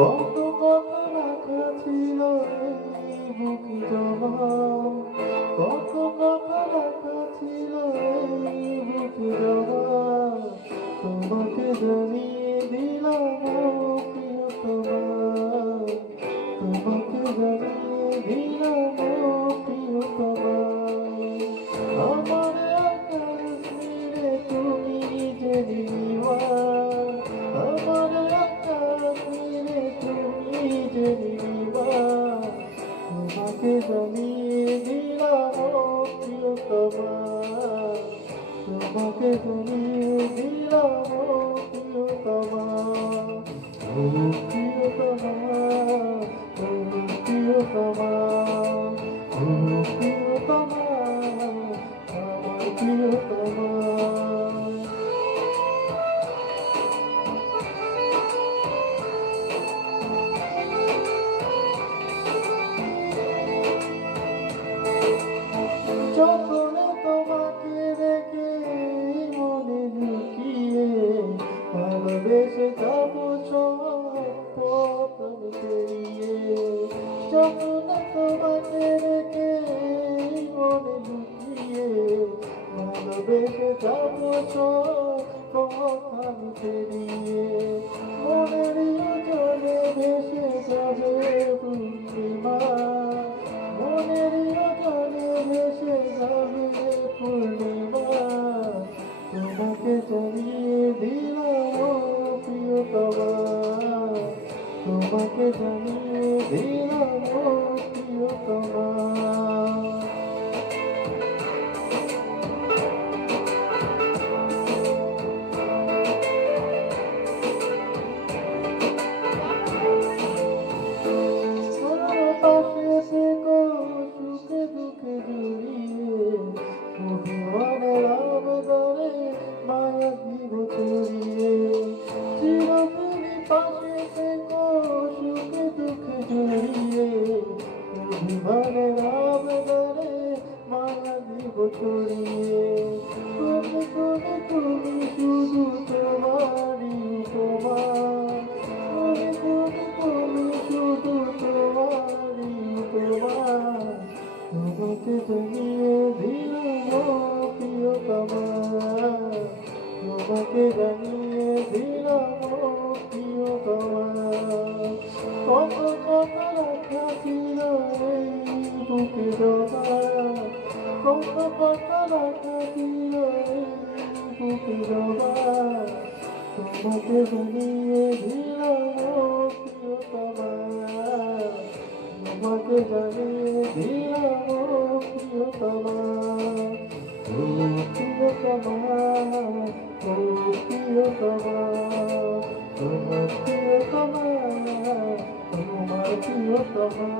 কত কথা রাখা ছিল বুকে জমা কত কথা রাখা ছিল বুকে জমা তোমাকে জানিয়ে দিলাম প্রিয় তোমার তোমাকে জানিয়ে দিলাম প্রিয় তোমার আমার আকাশ তুমি নিজে জানিয়ে দিলাম ও প্রিয়তমা ও প্রিয়তমা ও প্রিয়তমা ও প্রিয়তমা আমার প্রিয়তমা যতনে ভালোবেসে যাব আমি পেরিয়ে যতনে তোমাকে দেখে মনে লুকিয়ে ভালোবেসে যাব আমি পেরিয়ে। মনের জলে ভেসে যাবে পূর্ণিমা, মনের জলে ভেসে জানিয়ে দিলাম প্রিয়তমা। দিব ছড়িয়ে তুমি তুমি শুধু তোমারই তোমার তুমি তুমি তুমি শুধু তোমারই তোমার তোমাকে জানিয়ে দিলাম ও প্রিয়তমা তোমাকে জানিয়ে দিলাম ও প্রিয়তমা কত কত রাখা ছিল এই বুকে জমা তোমাকে জানিয়ে দিলাম তোমাকে জানিয়ে দিলাম প্রিয়তমা ও প্রিয়তমা ও প্রিয়তমা তোমার প্রিয়তমা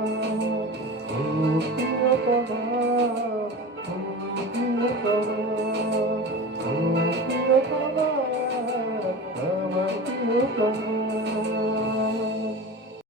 嗯嗯